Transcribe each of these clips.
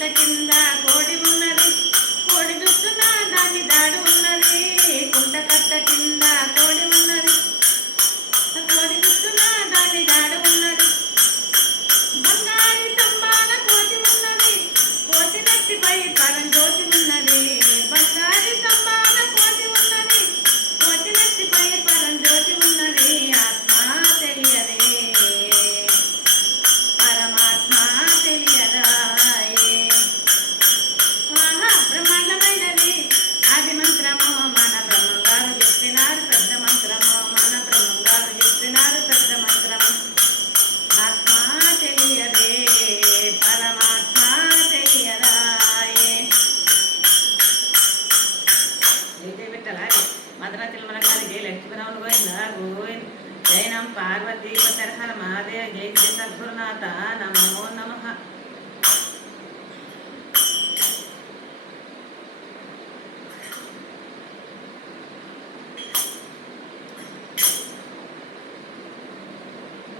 కట్ట కింద కోడి ఉన్నది, కోడి చుట్టూన దాని దాడు ఉన్నది. కుంట కట్ట కింద కోడి ఉన్నది, కోడి చుట్టూన దాని దాడు ఉన్నది. బంగారి స్తంభాన కోతి ఉన్నది, కోతి నెత్తిపై పరంజ్యోతి ఉన్నది. బంగారి స్తంభాన కోతి ఉన్నది, కోతి నెత్తిపై పరంజ్యోతి ఉన్నది. ఆత్మ తెలియదే, పరమాత్మ తెలియదాయే. బ్రహ్మాండమైనది ఆది మంత్రము మన బ్రహ్మంగారు చెప్పినారు, పెద్ద మంత్రము మన బ్రహ్మంగారు చెప్పినారు, పెద్ద మంత్రము. ఆత్మ తెలియదే, పరమాత్మ తెలియదాయే. పెట్టాలి మధుర తిరుమల గారి జై లక్ష్మీరావులు గోవిందా గోవింద్. జై నమ పార్వతీ పతర్హర మహాదేవ. జై శ్రీ సద్గురునాథ నమో నమః.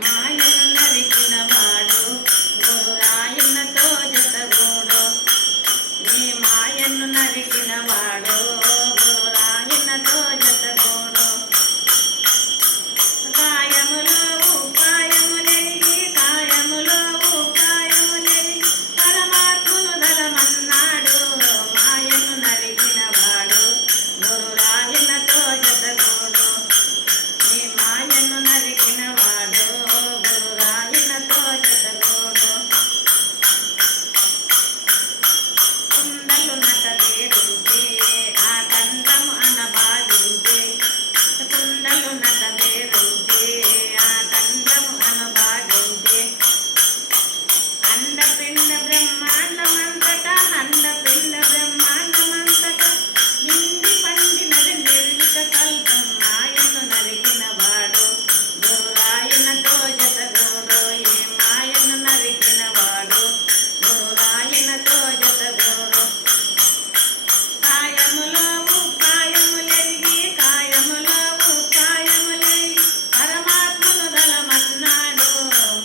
మాయను నరికిన వాడు గురు రాయన్నతో జతగూడు. నీ మాయను నరికిన వాడు గురు రాయన్నతో జతగూడు. కాయములో ఉపాయములెరిగి, కాయములో ఉపాయములెరిగి పరమాత్మను దళమన్నాడు. మాయను నరికిన వాడు గురు రాయన్నతో జతగూడు. నీ మాయను నరికిన వాడు గురు రాయన్నతో జతగూడు. కుండలు నట వేరుంటే ఆ కంఠము అనభావించే, కుండలు నట వేరుంటే ఆ కంఠము అనుభావించే. అండపిండ బ్రహ్మాండమంతట, అండపిండ బ్రహ్మాండమంతట నిండి పండినది నిర్మిత కల్పం. మాయను నరికిన వాడు గురు రాయన్నతో జతగూడు. ఏ మాయను నరికిన వాడు గురు రాయన్నతో జతగూడు. కాయములో ఉపాయములెరిగి, కాయములో ఉపాయములెరిగి పరమాత్మను దళమన్నాడు.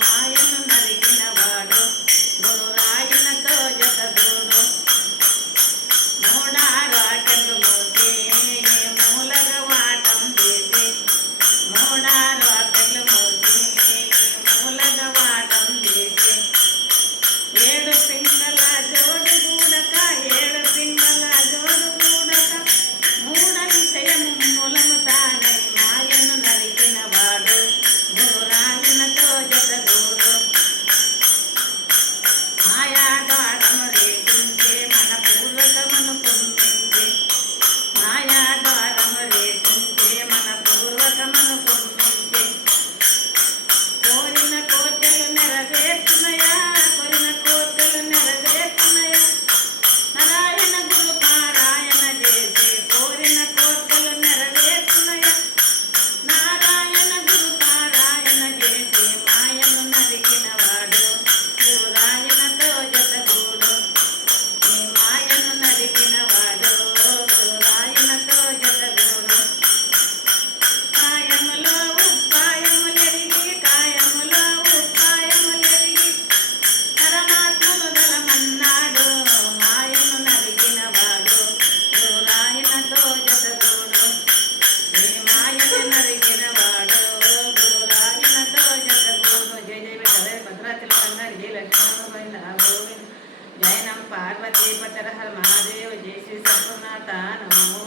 మాయను నరికిన వాడు గురు రాయన్నతో జతగూడు. మూడారు ఆటలు మోసి మూలగా వాటం చేసి, మూడారు ఆటలు మోసి మూలగా వాటం చేసి. ఏడు పింగళ జోడు కూడక, ఏడు పింగళ జోడు కూడక మూడ విషయము మూలము తానై. మాయను నరికిన వాడు గురు రాయన్నతో జతగూడు. మాయా ద్వారము రేపించే మన పూర్వకమును కుమ్మించే, మాయా ద్వారము రేపించే మన పూర్వకమును కుమ్మించే. కోరిన కోర్కెలు నెరవేర్చునయా, కోరిన కోర్కెలు నెరవేర్చునయా. నారాయణ గురు పారాయణ చేసే కోరిన కోర్కెలు నెరవేర్చునయా. నారాయణ గురు పారాయణ చేసే మాయను నరికిన వాడు గురు రాయన్నతో జతగూడు. నీ మాయను నరికిన వాడు గురు రాయన్నతో జతగూడు. కాయములో ఉపాయములెరిగి, కాయములో ఉపాయములెరిగి పరమాత్మను దళమన్నాడు. మాయను నరికిన వాడు గురు రాయన్నతో జతగూడు. నీ మాయను నరికిన వాడు గురు రాయన్నతో జతగూడు. జై జై పెట్టవే భద్రాచలం అన్నాడు. జై లక్ష్మణ గోవింద గోవింద్. జై నమ పార్వతీ పతర్హర మహాదేవ. జై శ్రీ సద్గురునాథ నమో